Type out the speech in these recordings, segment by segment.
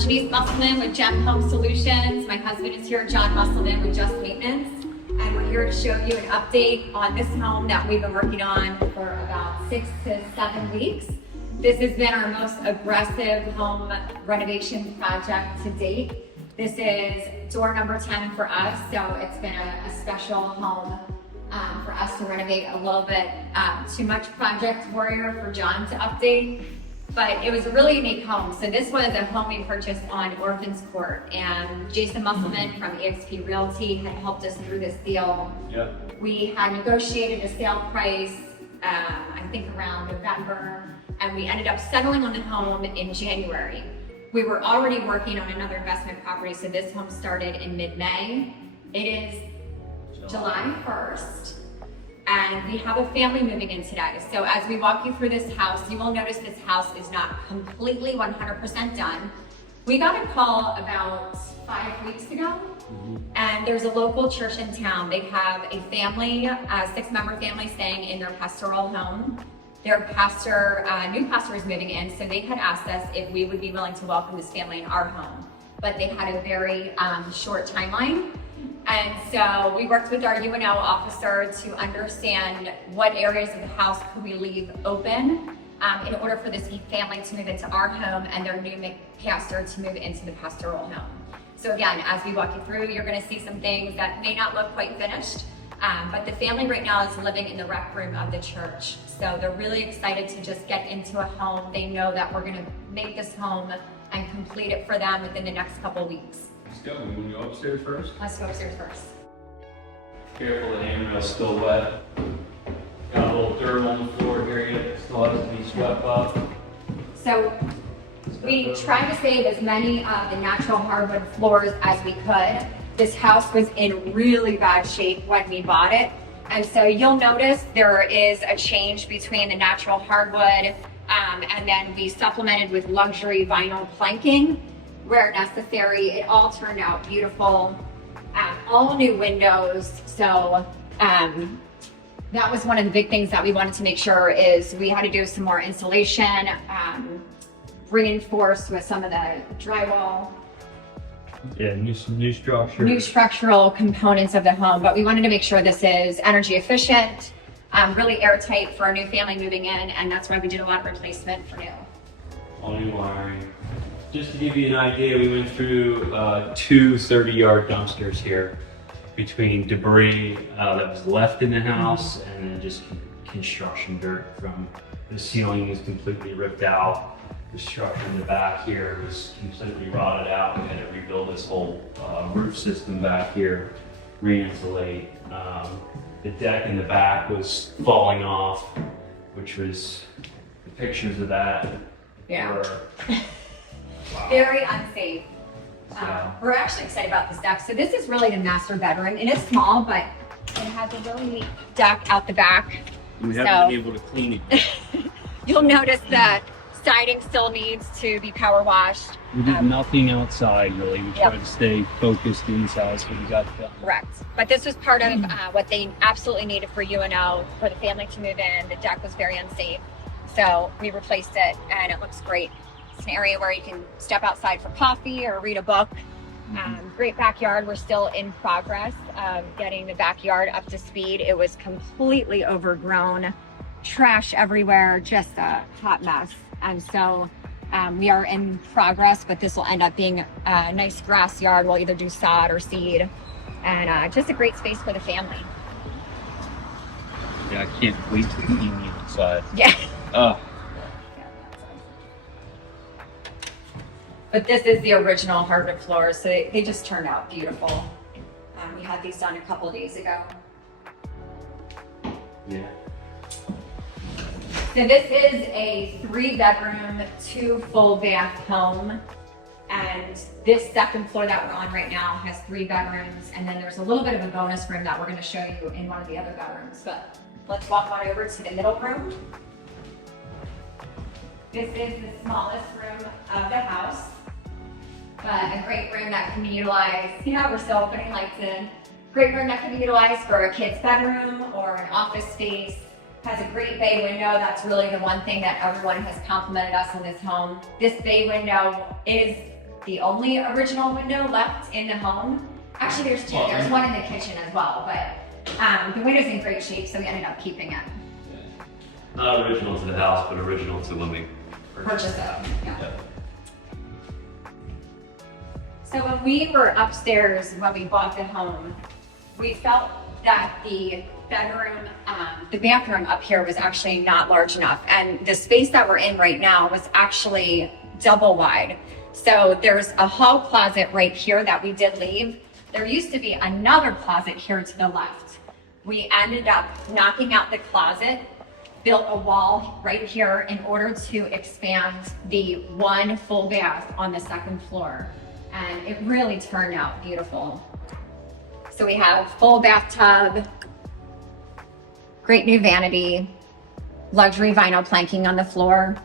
Shanice Musselman with Gem Home Solutions. My husband is here, John Musselman with Just Maintenance. And we're here to show you an update on this home that we've been working on for about 6 to 7 weeks. This has been our most aggressive home renovation project to date. This is door number 10 for us, so it's been a special home for us to renovate. A little bit too much project warrior for John to update, but it was a really unique home. So this was a home we purchased on Orphans Court, and Jason Musselman from eXp Realty had helped us through this deal. Yep. We had negotiated a sale price, I think around November, and we ended up settling on the home in January. We were already working on another investment property, so this home started in mid-May. It is July 1st, and we have a family moving in today. So as we walk you through this house, you will notice this house is not completely 100% done. We got a call about 5 weeks ago, and there's a local church in town. They have a family, a 6-member family staying in their pastoral home. Their pastor, new pastor is moving in, so they had asked us if we would be willing to welcome this family in our home. But they had a very short timeline. And so we worked with our UNO officer to understand what areas of the house could we leave open in order for this family to move into our home and their new pastor to move into the pastoral home. So again, as we walk you through, you're gonna see some things that may not look quite finished, but the family right now is living in the rec room of the church. So they're really excited to just get into a home. They know that we're gonna make this home and complete it for them within the next couple weeks. Let's go. We want to go upstairs first? Let's go upstairs first. Careful, the handrail's still wet. Got a little dirt on the floor here yet. Still has to be swept up. So we tried to save as many of the natural hardwood floors as we could. This house was in really bad shape when we bought it. And so you'll notice there is a change between the natural hardwood and then we supplemented with luxury vinyl planking where necessary. It all turned out beautiful. All new windows. So that was one of the big things that we wanted to make sure is we had to do some more insulation, reinforced with some of the drywall. Yeah, new structure. New structural components of the home, but we wanted to make sure this is energy efficient, really airtight for our new family moving in, and that's why we did a lot of replacement for new. All new wiring. Just to give you an idea, we went through 2 30-yard dumpsters here between debris that was left in the house and then just construction dirt from the ceiling was completely ripped out. The structure in the back here was completely rotted out. We had to rebuild this whole roof system back here, re-insulate. The deck in the back was falling off, which was the pictures of that. Yeah. Were, wow. Very unsafe. We're actually excited about this deck. So this is really the master bedroom, and it's small, but it has a really neat deck out the back. We haven't been able to clean it. You'll notice that siding still needs to be power washed. We did nothing outside really. We tried to stay focused inside, so we got done. Correct. But this was part of what they absolutely needed for UNO, for the family to move in. The deck was very unsafe. So we replaced it and it looks great. It's an area where you can step outside for coffee or read a book. Great backyard. We're still in progress of getting the backyard up to speed. It was completely overgrown, trash everywhere, just a hot mess. And so we are in progress, but this will end up being a nice grass yard. We'll either do sod or seed, and just a great space for the family. Yeah, I can't wait to clean the inside. Yeah. But this is the original hardwood floors, so they just turned out beautiful. We had these done a couple of days ago. Yeah. So this is a 3-bedroom, 2 full bath home. And this second floor that we're on right now has 3 bedrooms. And then there's a little bit of a bonus room that we're gonna show you in one of the other bedrooms. But let's walk on over to the middle room. This is the smallest room of the house, but a great room that can be utilized, we're still putting lights in. Great room that can be utilized for a kid's bedroom or an office space. Has a great bay window. That's really the one thing that everyone has complimented us on this home. This bay window is the only original window left in the home. Actually, there's two. There's one in the kitchen as well, but the window's in great shape, so we ended up keeping it. Not original to the house, but original to when we Purchase it. Yeah. Yep. So when we were upstairs when we bought the home, we felt that the bathroom up here was actually not large enough, and the space that we're in right now was actually double wide. So there's a hall closet right here that we did leave. There used to be another closet here to the left. We ended up knocking out the closet, built a wall right here in order to expand the one full bath on the second floor. And it really turned out beautiful. So we have full bathtub, great new vanity, luxury vinyl planking on the floor,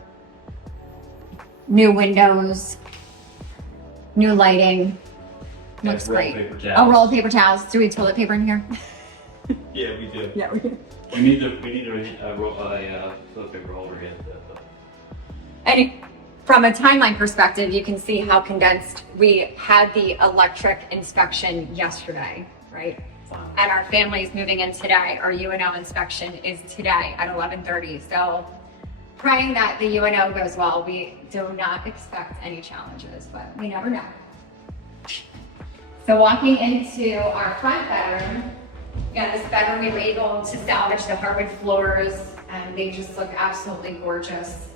new windows, new lighting. Looks great. Oh, roll of paper towels. Do we have toilet paper in here? Yeah, we do. Yeah, we do. We need to toilet paper holder again. And from a timeline perspective, you can see how condensed. We had the electric inspection yesterday, right? Fine. And our family's moving in today. Our UNO inspection is today at 11:30. So praying that the UNO goes well. We do not expect any challenges, but we never know. So walking into our front bedroom, we got this bedroom. We were able to salvage the hardwood floors, and they just look absolutely gorgeous.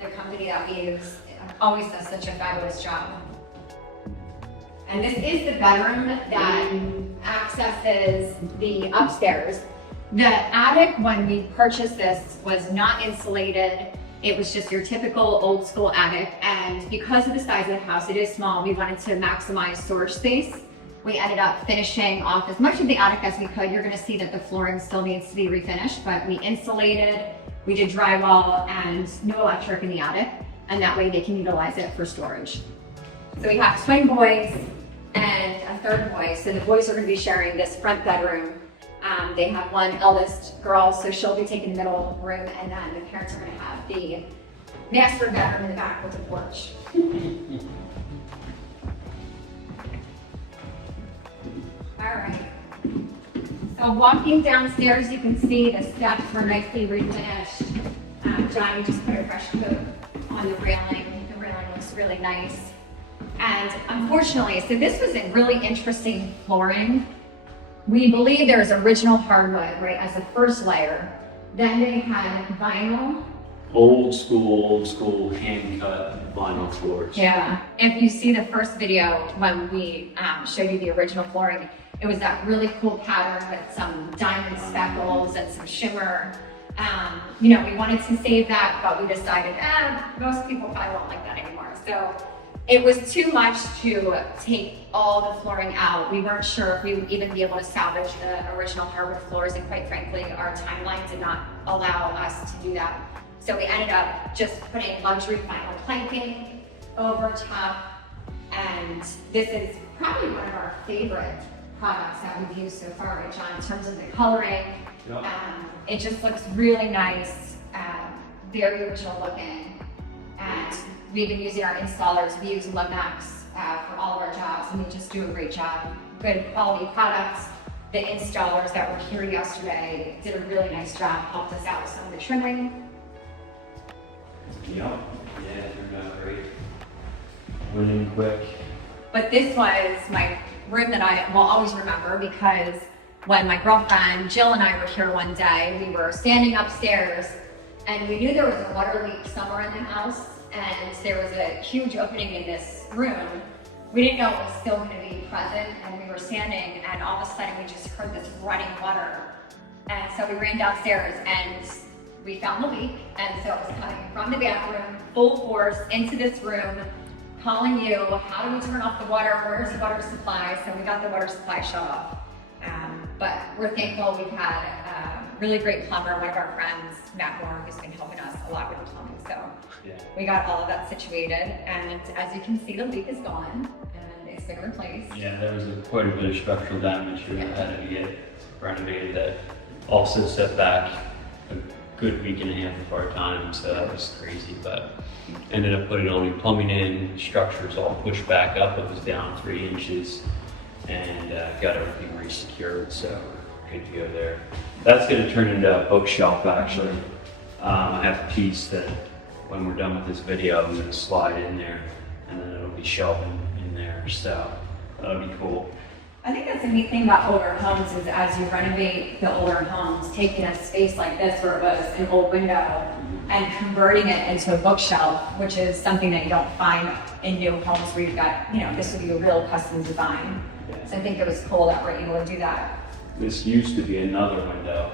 The company that we use always does such a fabulous job. And this is the bedroom that accesses the upstairs. The attic, when we purchased this, was not insulated. It was just your typical old school attic. And because of the size of the house, it is small, we wanted to maximize storage space. We ended up finishing off as much of the attic as we could. You're gonna see that the flooring still needs to be refinished, but we insulated, we did drywall and new electric in the attic, and that way they can utilize it for storage. So we have twin boys and a third boy. So the boys are gonna be sharing this front bedroom. They have one eldest girl, so she'll be taking the middle room, and then the parents are gonna have the master bedroom in the back with the porch. All right. So walking downstairs, you can see the steps were nicely refinished. Johnny just put a fresh coat on the railing. The railing looks really nice. And unfortunately, so this was a really interesting flooring. We believe there's original hardwood, right, as the first layer. Then they had vinyl. Old school hand cut vinyl floors. Yeah. If you see the first video when we showed you the original flooring, it was that really cool pattern with some diamond speckles and some shimmer. We wanted to save that, but we decided, most people probably won't like that anymore. So it was too much to take all the flooring out. We weren't sure if we would even be able to salvage the original hardwood floors, and quite frankly, our timeline did not allow us to do that. So we ended up just putting luxury vinyl planking over top, and this is probably one of our favorite products that we've used so far, right, John, in terms of the coloring. Yep. It just looks really nice, very original looking. And we've been using our installers. We use Lumax for all of our jobs, and they just do a great job. Good quality products. The installers that were here yesterday did a really nice job, helped us out with some of the trimming. Yep. Yeah, it turned out great. Went in quick. But this was my room that I will always remember, because when my girlfriend Jill and I were here one day, we were standing upstairs and we knew there was a water leak somewhere in the house, and there was a huge opening in this room. We didn't know it was still going to be present, and we were standing, and all of a sudden we just heard this running water. And so we ran downstairs and we found the leak, and so it was coming from the bathroom, full force into this room, calling you, how do we turn off the water, where's the water supply? So we got the water supply shut off. But we're thankful we've had a really great plumber, one of our friends, Matt Moore, who's been helping us a lot with the plumbing. So Yeah. we got all of that situated, and as you can see, the leak is gone and it's been replaced. Yeah, there was quite a bit of structural damage that had to get renovated that also set back a good week and a half of our time, so that was crazy. But ended up putting all new plumbing in, structures all pushed back up. It was down 3 inches, and got everything re-secured, so good to go there. That's going to turn into a bookshelf actually. I have a piece that when we're done with this video, I'm going to slide in there, and then it'll be shelving in there, so that'll be cool. I think that's the neat thing about older homes is as you renovate the older homes, taking a space like this where it was an old window and converting it into a bookshelf, which is something that you don't find in new homes where you've got, this would be a real custom design. So I think it was cool that we're able to do that. This used to be another window,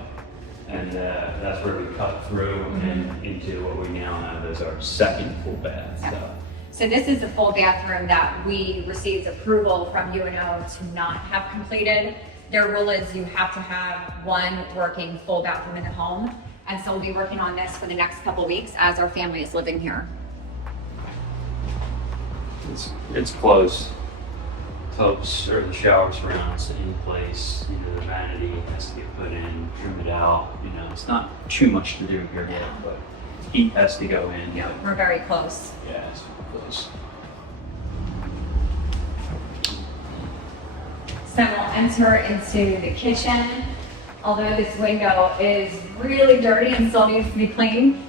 and that's where we cut through and into what we now have as our second full bath. So this is the full bathroom that we received approval from UNO to not have completed. Their rule is you have to have one working full bathroom in the home. And so we'll be working on this for the next couple of weeks as our family is living here. It's close. Tubs or the shower surrounds in place. The vanity has to get put in, trim it out. It's not too much to do here yet, but heat has to go in. Yeah, we're very close. Yeah, it's close. So we'll enter into the kitchen. Although this window is really dirty and still needs to be cleaned,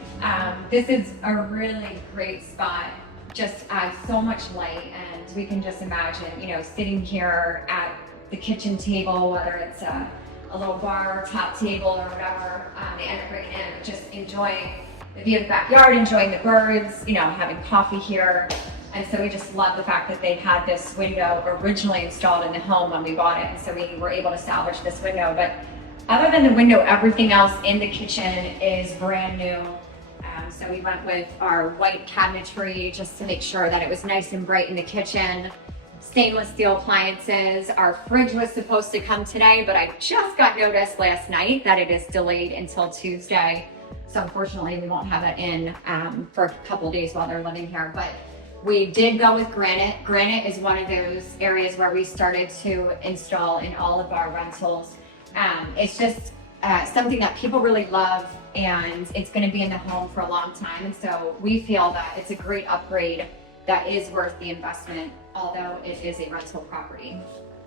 this is a really great spot. Just adds so much light, and we can just imagine, sitting here at the kitchen table, whether it's a little bar, top table, or whatever they end up bringing in, just enjoying the view of the backyard, enjoying the birds, having coffee here. And so we just love the fact that they had this window originally installed in the home when we bought it, and so we were able to salvage this window. But other than the window, everything else in the kitchen is brand new. So we went with our white cabinetry just to make sure that it was nice and bright in the kitchen. Stainless steel appliances. Our fridge was supposed to come today, but I just got notice last night that it is delayed until Tuesday. So unfortunately, we won't have it in for a couple of days while they're living here. But we did go with granite. Granite is one of those areas where we started to install in all of our rentals. It's just something that people really love, and it's going to be in the home for a long time. And so we feel that it's a great upgrade that is worth the investment, although it is a rental property.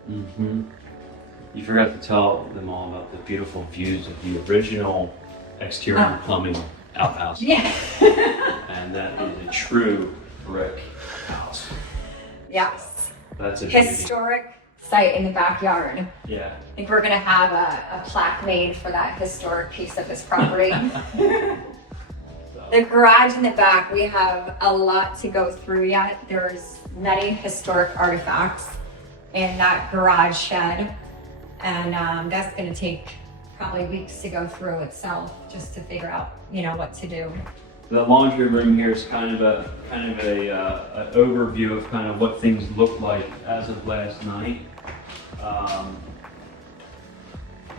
You forgot to tell them all about the beautiful views of the original exterior plumbing outhouse. Yeah. And that is a true brick house. Yes. That's a beauty. Historic site in the backyard. Yeah. I think we're gonna have a plaque made for that historic piece of this property. The garage in the back, we have a lot to go through yet. There's many historic artifacts in that garage shed, and that's gonna take probably weeks to go through itself just to figure out, what to do. The laundry room here is kind of a overview of kind of what things look like as of last night.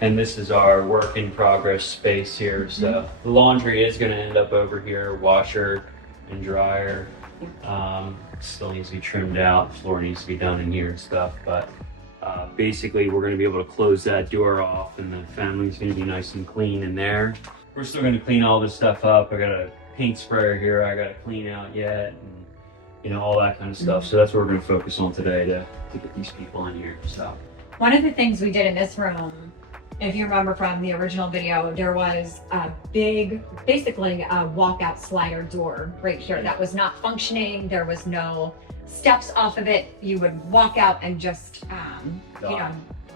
And this is our work in progress space here. So the laundry is going to end up over here, washer and dryer. Still needs to be trimmed out. Floor needs to be done in here and stuff. But basically, we're going to be able to close that door off, and the family's going to be nice and clean in there. We're still going to clean all this stuff up. I got a paint sprayer here I got to clean out yet, and all that kind of stuff. So that's what we're going to focus on today to get these people in here. So one of the things we did in this room, if you remember from the original video, there was a big, basically a walkout slider door right here that was not functioning. There was no steps off of it. You would walk out and just,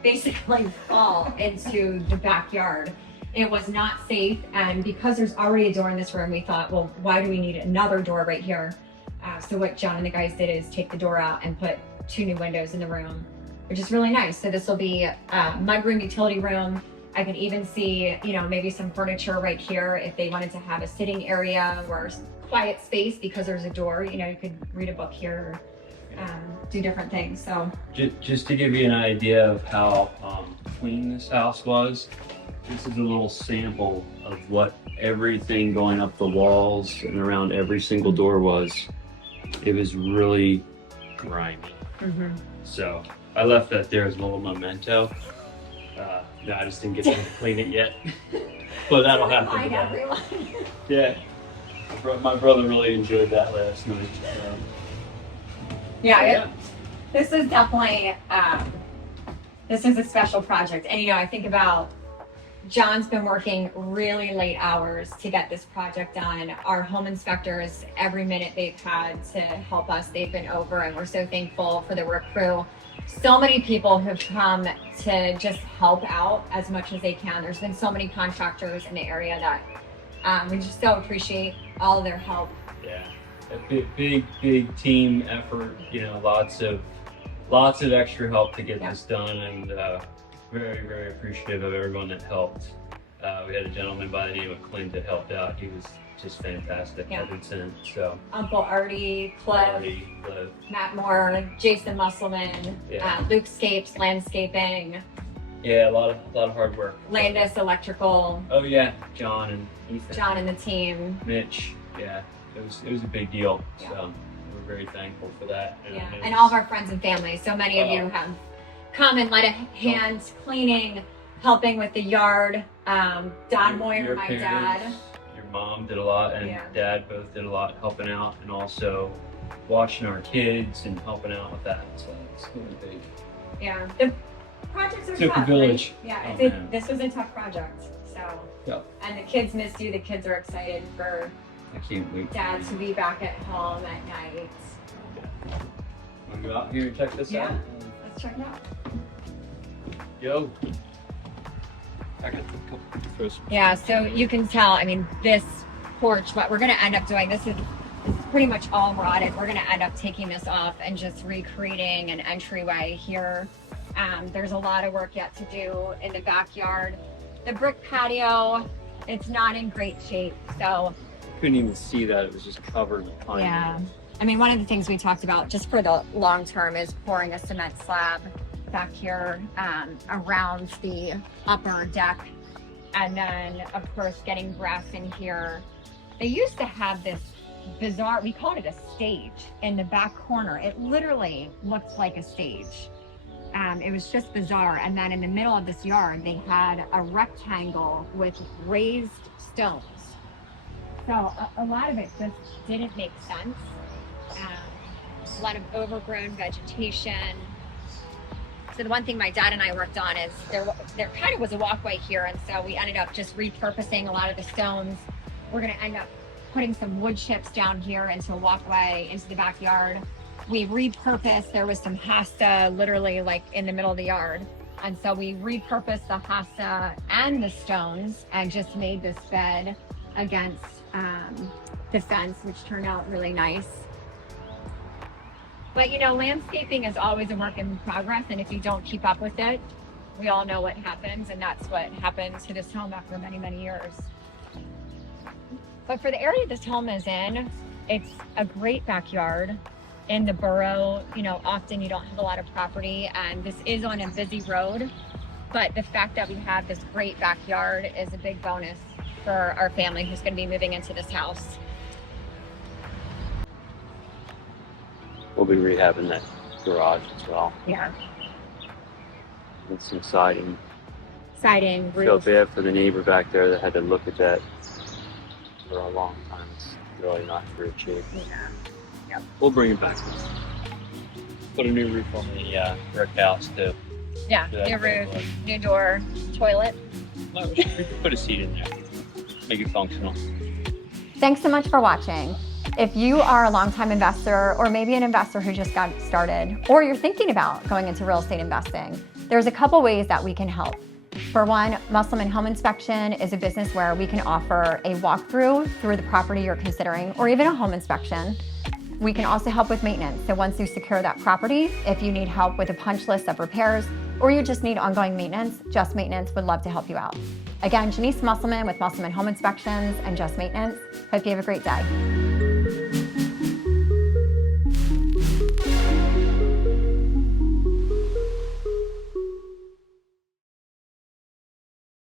basically fall into the backyard. It was not safe, and because there's already a door in this room, we thought, well, why do we need another door right here? So what John and the guys did is take the door out and put 2 new windows in the room, which is really nice. So this will be a mudroom, utility room. I can even see, maybe some furniture right here if they wanted to have a sitting area or quiet space because there's a door. You could read a book here, do different things. So just to give you an idea of how clean this house was, this is a little sample of what everything going up the walls and around every single door was. It was really grimy. So I left that there as a little memento. No, I just didn't get to clean it yet. But that'll happen Remind today. everyone. Yeah. My brother really enjoyed that last night. Yeah, this is definitely, this is a special project. And, I think about John's been working really late hours to get this project done. Our home inspectors, every minute they've had to help us, they've been over, and we're so thankful for the work crew. So many people have come to just help out as much as they can. There's been so many contractors in the area that we just so appreciate all of their help. Yeah, a big team effort. Lots of extra help to get this done, and very appreciative of everyone that helped. We had a gentleman by the name of Clint that helped out. He was just fantastic. Ever since. So Uncle Artie, Cliff, Matt Moore, Jason Musselman, Luke Scapes, landscaping. Yeah, a lot of hard work. Landis Electrical. Oh yeah, John and Ethan. John and the team. Mitch. Yeah, it was a big deal. So we're very thankful for that. And all of our friends and family. So many of you have come and lent a hand cleaning, helping with the yard. Don Moyer, my dad. Your mom did a lot, and Dad both did a lot helping out, and also watching our kids and helping out with that. So it's really big. Yeah, the projects are Took tough. a village. Right? Yeah, this was a tough project. So, and the kids missed you. The kids are excited for I can't wait. Dad to be back at home at night. Want to go out here and check this out? Let's check it out. Yo. I got a couple photos. Yeah, so you can tell, I mean, this porch, what we're going to end up doing, this is pretty much all rotted. We're going to end up taking this off and just recreating an entryway here. There's a lot of work yet to do in the backyard. The brick patio, it's not in great shape, so. Couldn't even see that. It was just covered in pine. Yeah. I mean, one of the things we talked about just for the long term is pouring a cement slab back here around the upper deck, and then of course getting grass in here. They used to have this bizarre, we called it a stage in the back corner. It literally looked like a stage. It was just bizarre. And then in the middle of this yard they had a rectangle with raised stones, so a lot of it just didn't make sense. A lot of overgrown vegetation. So the one thing my dad and I worked on is there kind of was a walkway here, and so we ended up just repurposing a lot of the stones. We're going to end up putting some wood chips down here into a walkway into the backyard. We repurposed, there was some hosta literally like in the middle of the yard, and so we repurposed the hosta and the stones and just made this bed against the fence, which turned out really nice. But landscaping is always a work in progress, and if you don't keep up with it, we all know what happens, and that's what happened to this home after many years. But for the area this home is in, it's a great backyard in the borough. Often you don't have a lot of property, and this is on a busy road, but the fact that we have this great backyard is a big bonus for our family who's going to be moving into this house. We'll be rehabbing that garage as well. Yeah. With some siding. Siding, Feel roof. bad for the neighbor back there that had to look at that for a long time. It's really not in great shape. Yeah. Yep. We'll bring it back. Put a new roof on the brick house too. Yeah, new roof, new door, toilet. No, we could put a seat in there. Make it functional. Thanks so much for watching. If you are a longtime investor, or maybe an investor who just got started, or you're thinking about going into real estate investing, there's a couple ways that we can help. For one, Musselman Home Inspection is a business where we can offer a walkthrough through the property you're considering, or even a home inspection. We can also help with maintenance. So once you secure that property, if you need help with a punch list of repairs, or you just need ongoing maintenance, Just Maintenance would love to help you out. Again, Janice Musselman with Musselman Home Inspections and Just Maintenance. Hope you have a great day.